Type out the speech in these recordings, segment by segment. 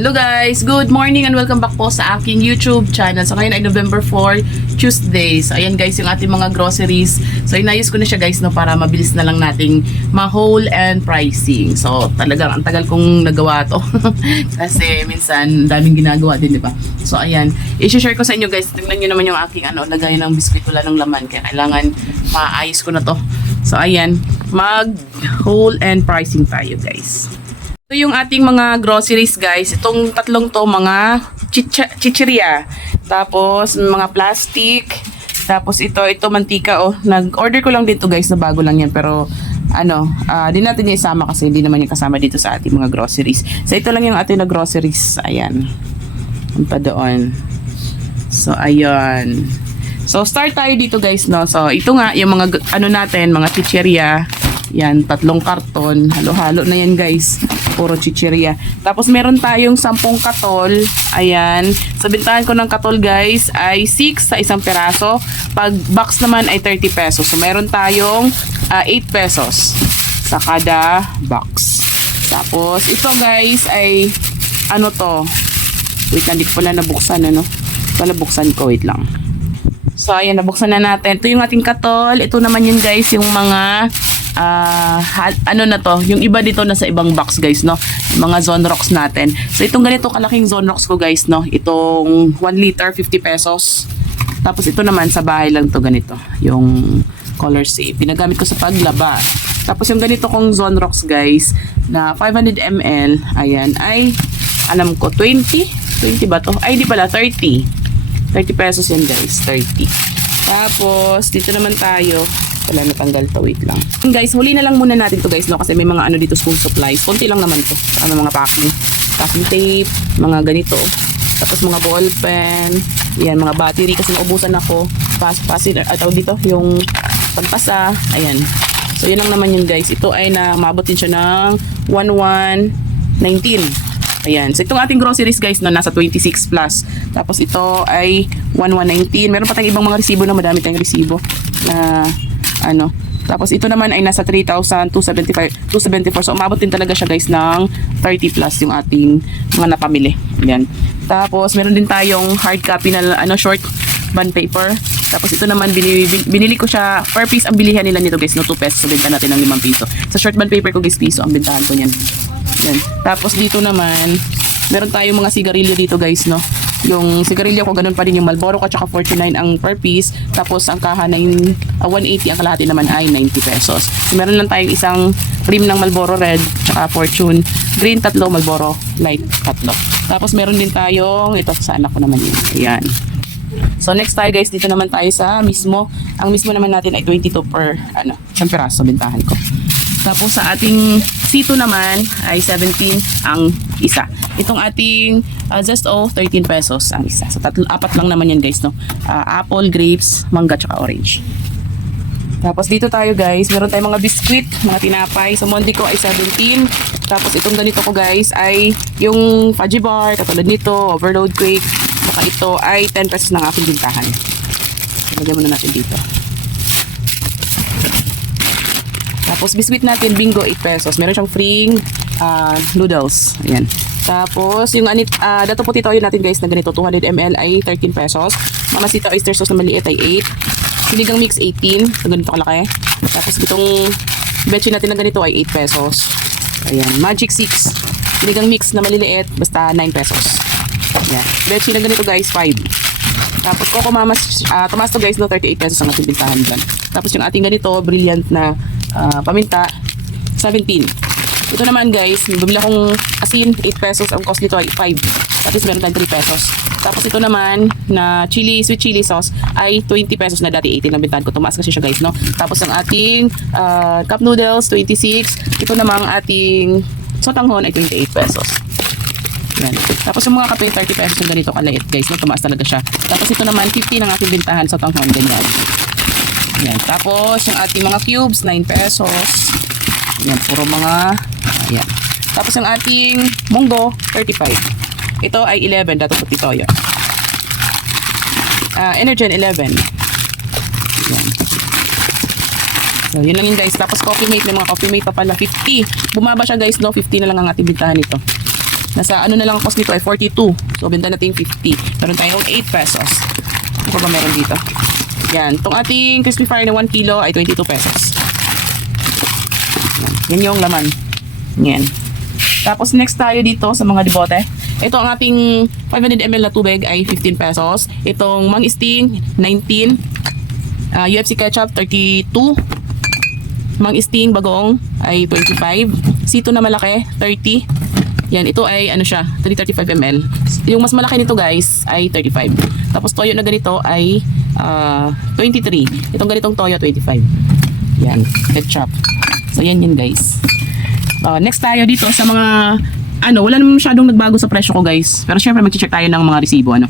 Hello guys! Good morning and welcome back po sa aking YouTube channel. So ngayon ay November 4, Tuesday. So ayan guys yung ating mga groceries. So inayos ko na siya guys no para mabilis na lang nating ma-haul and pricing. So talagang ang tagal kong nagawa to. Kasi minsan daming ginagawa din, di ba? So ayan, i-share ko sa inyo guys. Tingnan nyo naman yung aking ano, lagay ng biskwit wala ng laman. Kaya kailangan maayos ko na to. So ayan, mag-haul and pricing tayo guys. Ito yung ating mga groceries guys. Itong tatlong to mga chichirya. Tapos mga plastic. Tapos ito, ito mantika oh. Nag-order ko lang dito guys na bago lang yan. Pero ano, ah, di natin yung isama kasi hindi naman yung kasama dito sa ating mga groceries. So ito lang yung ating na groceries. Ayan. Ang doon. So ayan. So start tayo dito guys no. So ito nga yung mga ano natin, mga chichirya. Yan, tatlong karton. Halo-halo na yan guys. Puro chichirya. Tapos meron tayong sampung katol. Ayan. Sa bintahan ko ng katol guys ay 6 sa isang peraso. Pag box naman ay 30 pesos. So meron tayong ah, 8 pesos sa kada box. Tapos ito guys ay ano to? Wait, hindi ko pala nabuksan ano. Pala buksan ko, wait lang. So, ayan, nabuksan na natin. Ito yung ating katol. Ito naman yun, guys, yung mga, ha- ano na to, yung iba dito nasa ibang box, guys, no? Yung mga zone rocks natin. So, itong ganito kalaking zone rocks ko, guys, no? Itong 1 liter, 50 pesos. Tapos, ito naman, sa bahay lang to ganito. Yung color safe. Pinagamit ko sa paglaba. Tapos, yung ganito kong zone rocks, guys, na 500 ml, ayan, ay, alam ko, 20? 20 ba to? Ay, di pala, 30. 30 pesos yan guys, 30. Tapos, dito naman tayo. Wala natanggal to, wait lang. Guys, huli na lang muna natin to guys, no? Kasi may mga ano dito, school supplies. Konti lang naman to. Ano, mga packing. Packing tape, mga ganito. Tapos mga ball pen. Yan, mga battery kasi naubusan ako. Pass, pass, at dito, yung pagpasa. Ayan. So, yun lang naman yun guys. Ito ay na, maabot din siya ng 1119. Ayan. So, itong ating groceries, guys, no, nasa 26 plus. Tapos, ito ay 1119. Meron pa tayong ibang mga resibo na madami tayong resibo na, ano. Tapos, ito naman ay nasa 3,275, 274. So, umabot din talaga siya, guys, ng 30 plus yung ating mga napamili. Ayan. Tapos, meron din tayong hard copy na, ano, short bond paper. Tapos ito naman binili, binili ko siya per piece ang bilihan nila nito guys no 2 pesos so benta natin ng 5 piso. Sa short bond paper ko guys piso ang bentahan ko niyan. Yan. Tapos dito naman meron tayong mga sigarilyo dito guys no. Yung sigarilyo ko ganun pa rin yung Marlboro ko tsaka 49 ang per piece. Tapos ang kaha na yung ah, 180 ang kalahati naman ay 90 pesos. So, meron lang tayong isang cream ng Marlboro Red tsaka Fortune green tatlo Marlboro light tatlo. Tapos meron din tayong ito sa ko naman yun. Ayan. So next tayo guys, dito naman tayo sa mismo. Ang mismo naman natin ay 22 per ano, isang piraso bintahan ko. Tapos sa ating C2 naman ay 17 ang isa. Itong ating uh, Zesto 13 pesos ang isa. So tatlo apat lang naman yan guys no. Ah, apple, grapes, mangga tsaka orange. Tapos dito tayo guys, meron tayong mga biskwit, mga tinapay. So Mondi ko ay 17. Tapos itong ganito ko guys ay yung fudgy bar, katulad nito, overload cake. Saka ito ay 10 pesos ng aking bintahan. Lagyan muna natin dito. Tapos biscuit natin, bingo 8 pesos. Meron siyang free ah, noodles. Ayan. Tapos yung anit, uh, dato puti toyo natin guys na ganito, 200 ml ay 13 pesos. Mamasita oyster sauce na maliit ay 8. Sinigang mix 18. So ganito kalaki. Tapos itong bechi natin na ganito ay 8 pesos. Ayan. Magic 6. Sinigang mix na maliliit, basta 9 pesos. Ayan. Bechi na ganito guys, 5. Tapos Coco Mamas, uh, tumas to guys, no, 38 pesos ang ating bintahan dyan. Tapos yung ating ganito, brilliant na ah, paminta, 17. Ito naman guys, bumili akong asin, 8 pesos. Ang cost nito ay 5. At least meron tayong 3 pesos. Tapos ito naman, na chili, sweet chili sauce, ay 20 pesos na dati 18 ang bintahan ko. Tumaas kasi siya guys, no? Tapos ang ating ah, cup noodles, 26. Ito namang ating sotanghon ay 28 pesos. Yan. Tapos yung mga kape 30 pesos yung ganito kaliit guys, no? tumaas talaga siya. Tapos ito naman 50 ng ating bintahan sa tanghon, ganyan. Yan. Tapos yung ating mga cubes 9 pesos. Yan, puro mga ayan. Tapos yung ating munggo 35. Ito ay 11, dato puti toyo. Ah, Energen 11. Yan. So, yun lang yun guys. Tapos coffee mate, may mga coffee mate pa pala 50. Bumaba siya guys, no? 50 na lang ang ating bintahan nito. Nasa ano na lang ang cost nito ay 42. So, benta natin 50. Meron tayong 8 pesos. Ano ba meron dito? Yan. Itong ating crispy fry na 1 kilo ay 22 pesos. Yan. Yung laman. Yan. Tapos next tayo dito sa mga dibote. Ito ang ating 500 ml na tubig ay 15 pesos. Itong Mang Sting 19. Ah, UFC ketchup 32. Mang Sting bagong ay 25. Sito na malaki 30. Yan, ito ay ano siya, 335 ml. Yung mas malaki nito guys ay 35. Tapos toyo na ganito ay ah, 23. Itong ganitong toyo 25. Yan, ketchup. So yan yun guys. Uh, next tayo dito sa mga ano, wala naman masyadong nagbago sa presyo ko guys. Pero syempre mag-check tayo ng mga resibo ano.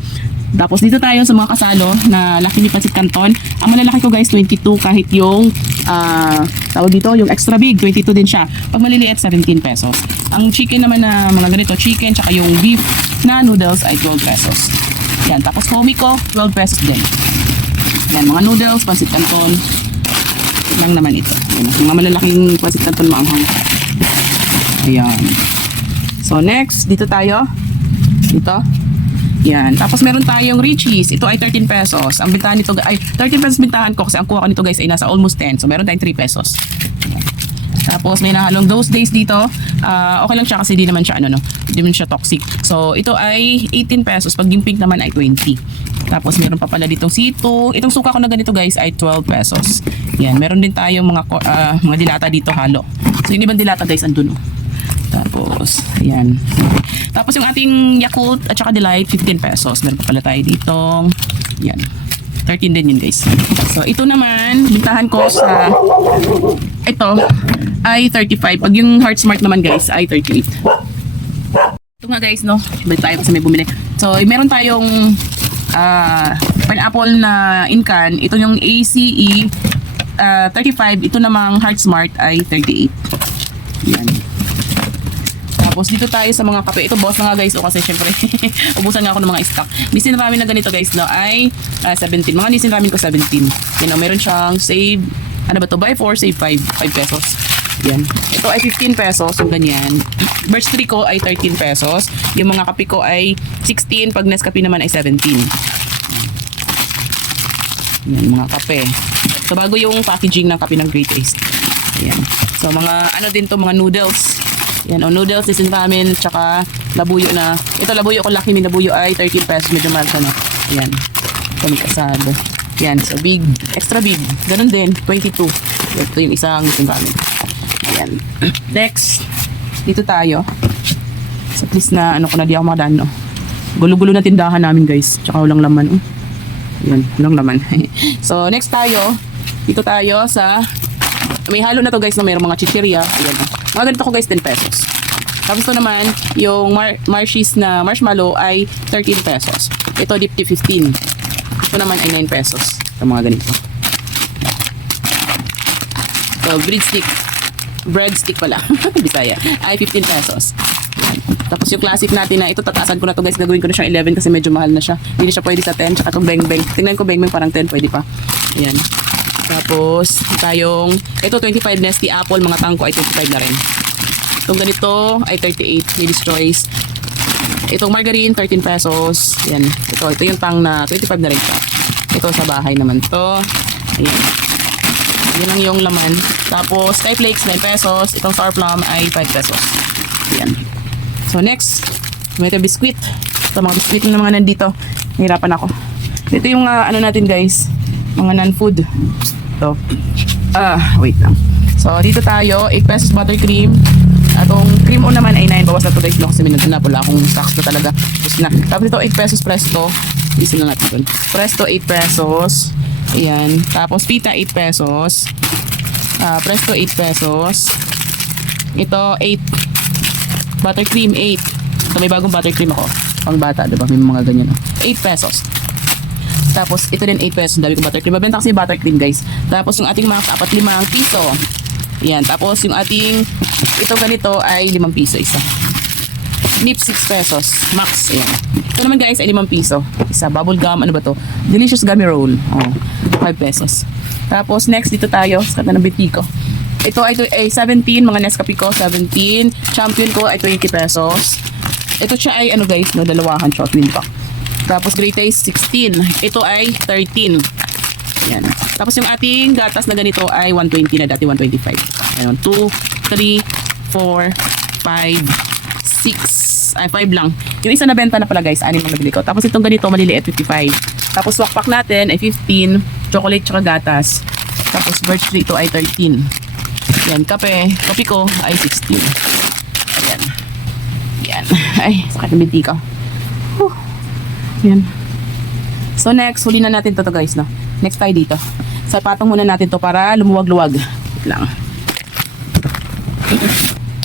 Tapos dito tayo sa mga kasalo na laki ni Pancit Canton. Ang malalaki ko guys 22 kahit yung ah tawag dito yung extra big 22 din siya. Pag maliliit 17 pesos. Ang chicken naman na mga ganito chicken tsaka yung beef na noodles ay 12 pesos. Yan, tapos homie ko 12 pesos din. Yan, mga noodles, Pancit Canton. Lang naman ito. Yan, mga malalaking Pancit Canton maanghang. Ayan. So next, dito tayo. Dito. Yan. Tapos meron tayong Richie's. Ito ay 13 pesos. Ang bintahan nito ay 13 pesos bintahan ko kasi ang kuha ko nito guys ay nasa almost 10. So meron tayong 3 pesos. Tapos may nahalong those days dito. Ah, okay lang siya kasi di naman siya ano no. Di naman siya toxic. So ito ay 18 pesos. Pag yung pink naman ay 20. Tapos meron pa pala ditong sito. Itong suka ko na ganito guys ay 12 pesos. Yan. Meron din tayong mga ah, mga dilata dito halo. So yung ibang dilata guys andun oh. Tapos, ayan. Tapos yung ating Yakult at saka Delight, 15 pesos. Meron pa pala tayo dito. Yan. 13 din yun guys. So, ito naman, bintahan ko sa ito ay 35. Pag yung Heart Smart naman guys ay 38. Ito nga guys, no? Balik tayo kasi may bumili. So, meron tayong ah, pineapple na in can. Ito yung ACE ah, 35. Ito namang Heart Smart ay 38. Yan. Tapos dito tayo sa mga kape. Ito boss na nga guys. O kasi syempre, ubusan nga ako ng mga stock. Nisin ramen na ganito guys no ay ah, 17. Mga nisin ramen ko 17. Yan o, meron siyang save. Ano ba to? Buy 4, save 5. 5 pesos. Yan. Ito ay 15 pesos. Yung ganyan. Burstry ko ay 13 pesos. Yung mga kape ko ay 16. Pag Nescafe naman ay 17. Yan, mga kape. So, bago yung packaging ng kape ng Great Taste. Ayan. So, mga ano din to mga noodles. Yan, o noodles, isin ramen, tsaka labuyo na. Ito, labuyo ko laki ni labuyo ay 13 pesos. Medyo mahal siya, no? Ayan. Kami kasado. Yan, so big. Extra big. Ganun din, 22. Ito yung isang isin ramen. Ayan. Next, dito tayo. So, please na, ano ko na, di ako makadaan, no? Gulo-gulo na tindahan namin, guys. Tsaka walang laman, oh. Yan, walang laman. so, next tayo. Dito tayo sa may halo na to guys na mayroong mga chichirya. Ayan. oh. Mga ganito ko guys 10 pesos. Tapos ito naman, yung Mar Marshes na marshmallow ay 13 pesos. Ito dipti 15. Ito naman ay 9 pesos. Ito mga ganito. So, bread. Bread stick pala. Bisaya. Ay 15 pesos. Tapos yung classic natin na ito tataasan ko na to guys. Gagawin ko na siyang 11 kasi medyo mahal na siya. Hindi siya pwede sa 10. Tsaka itong beng beng. Tingnan ko beng beng parang 10 pwede pa. Ayan. Tapos, tayong, ito 25 Nesty Apple, mga tangko ay 25 na rin. Itong ganito ay 38, Ladies Choice. Itong margarine, 13 pesos. Yan. Ito, ito yung tang na 25 na rin siya. Ito sa bahay naman to. Ayan. Yan lang yung laman. Tapos, Sky Flakes, 9 pesos. Itong Sour Plum ay 5 pesos. Yan. So, next, may ito biscuit. Ito, mga biscuit na mga nandito. Nahirapan ako. Ito yung ah, ano natin guys. Mga non-food. Ito. Ah, wait lang. So, dito tayo. 8 pesos buttercream. Atong cream o naman ay 9. Bawas na guys. No? Kasi minunod na. Wala akong stocks na talaga. Tapos na. Tapos ito 8 pesos presto. Isin na natin. Presto 8 pesos. Ayan. Tapos pita 8 pesos. Ah, presto 8 pesos. Ito 8. Buttercream 8. Ito may bagong buttercream ako. Pang bata, diba? May mga ganyan. no? 8 pesos. Tapos, ito din 8 pesos. Dami ko buttercream. Mabenta kasi buttercream, guys. Tapos, yung ating mga kaapat limang piso. Yan. Tapos, yung ating, ito ganito ay 5 piso isa. Nip 6 pesos. Max. Ayan. Ito naman guys ay 5 piso. Isa. Bubble gum. Ano ba to? Delicious gummy roll. Oh, 5 pesos. Tapos, next dito tayo. Sa kanta ng binti ko. Ito ay, ay 17. Mga Nescafe ko, 17. Champion ko ay 20 pesos. ito siya ay ano guys, no, dalawahan siya, twin pack. Tapos Great Taste 16. Ito ay 13. Yan. Tapos yung ating gatas na ganito ay 120 na dati 125. Ayun, 2, 3, 4, 5, 6. Ay, 5 lang. Yung isa na benta na pala guys, anim ang nabili ko. Tapos itong ganito, maliliit, 55. Tapos wakpak natin ay 15. Chocolate tsaka gatas. Tapos birch tree ito ay 13. Yan, kape. Kape ko ay 16. Ayan. Yan. Ay, sakit ng binti ko. Whew. Yan. So next, huli na natin to, to guys, no? Next tayo dito. So patong muna natin to para lumuwag-luwag. Lang.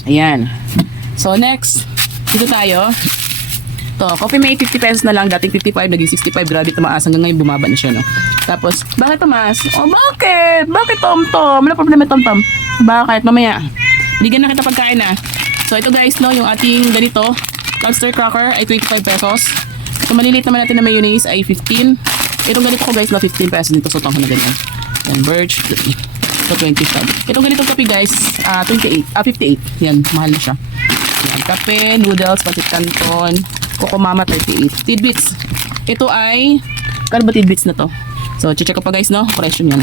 Ayan. So next, dito tayo. To, coffee may 50 pesos na lang. Dating 55, naging 65. Grabe, tumaas. Hanggang ngayon bumaba na siya, no? Tapos, bakit tumaas? Oh, bakit? Bakit, Tom Tom? Ano problema, Tom Tom? Bakit? Mamaya. Bigyan na kita pagkain, ah. So, ito guys, no, yung ating ganito, lobster cracker ay 25 pesos. Ito maliliit naman natin na mayonnaise ay 15. Itong ganito ko guys, no, 15 pesos nito sa tongko na ganyan. Yan, birch, ito 25. Itong ganitong kape guys, ah 28, ah 58. Yan, mahal na siya. Yan, kape, noodles, pancit canton, Coco Mama 38. Tidbits. Ito ay, kano ba tidbits na to? So, check ko pa guys, no? Presyo niyan.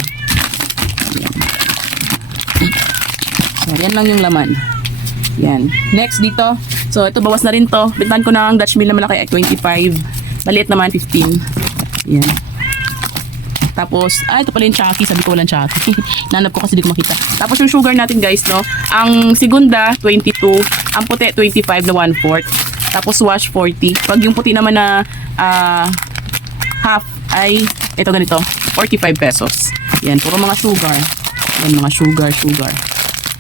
Yan. So, yan lang yung laman. Yan. Next dito. So, ito bawas na rin to. Bintan ko na ang Dutch meal na malaki ay 25. Maliit naman 15. Yan. Tapos, ah, ito pala yung Chucky. Sabi ko walang Chucky. Nanap ko kasi di ko makita. Tapos yung sugar natin guys, no? Ang segunda, 22. Ang puti, 25 na 1 4 Tapos wash, 40. Pag yung puti naman na ah, half ay, ito ganito, 45 pesos. Yan, puro mga sugar. Yan, mga sugar, sugar.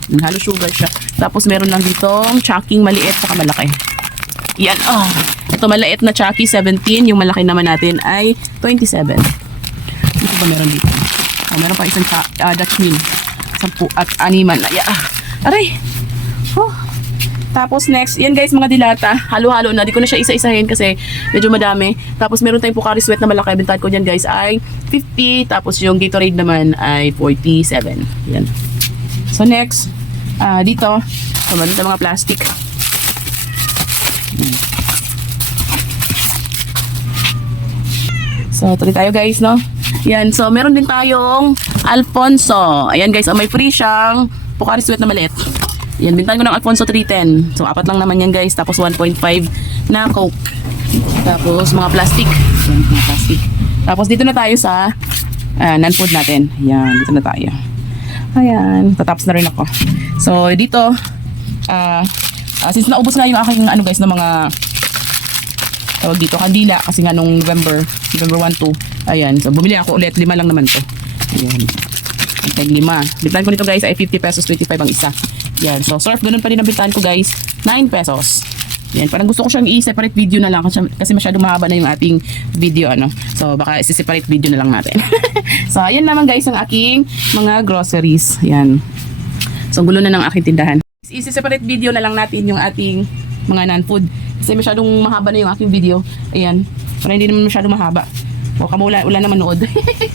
Yan, halo sugar siya. Tapos meron lang ditong chucking maliit saka malaki. Yan, oh. Ito maliit na chucky, 17. Yung malaki naman natin ay 27. Ito ba meron dito? Oh, meron pa isang ah, Dutch meal. Sampu at animan. Ay, ah. Aray! Oh. Tapos next, yan guys, mga dilata. Halo-halo na. Di ko na siya isa-isahin kasi medyo madami. Tapos meron tayong Pocari Sweat na malaki. Bintahan ko dyan guys ay 50. Tapos yung Gatorade naman ay 47. Yan. So next, ah dito, so meron tayong mga plastic. So, tuloy tayo guys, no? Yan, so meron din tayong Alfonso. Ayan guys, oh, may free siyang Pocari Sweat na maliit. Yan, bintahan ko ng Alfonso 310. So, apat lang naman yan guys. Tapos 1.5 na Coke. Tapos mga plastic. Yan, mga plastic. Tapos dito na tayo sa uh, non-food natin. Yan, dito na tayo. Ayan, tatapos na rin ako. So, dito, ah, ah, since naubos na yung aking ano guys, ng mga tawag dito, kandila kasi nga nung November, November 1 to, ayan, so bumili ako ulit, lima lang naman to. Ayan. Tag lima. Bintahan ko nito guys ay 50 pesos, 25 ang isa. Yan, so surf, ganun pa rin ang bintahan ko guys, 9 pesos. Yan, parang gusto ko siyang i-separate video na lang kasi, kasi masyado mahaba na yung ating video ano. So baka i-separate video na lang natin. so ayan naman guys ang aking mga groceries. Yan. So gulo na ng aking tindahan. I-separate video na lang natin yung ating mga non-food. Kasi masyadong mahaba na yung aking video. Ayan. Para hindi naman masyadong mahaba. O kamo wala, wala naman nood.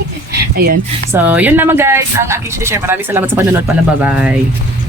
Ayan. So, yun naman guys ang aking share. Maraming salamat sa panonood pala. Bye-bye.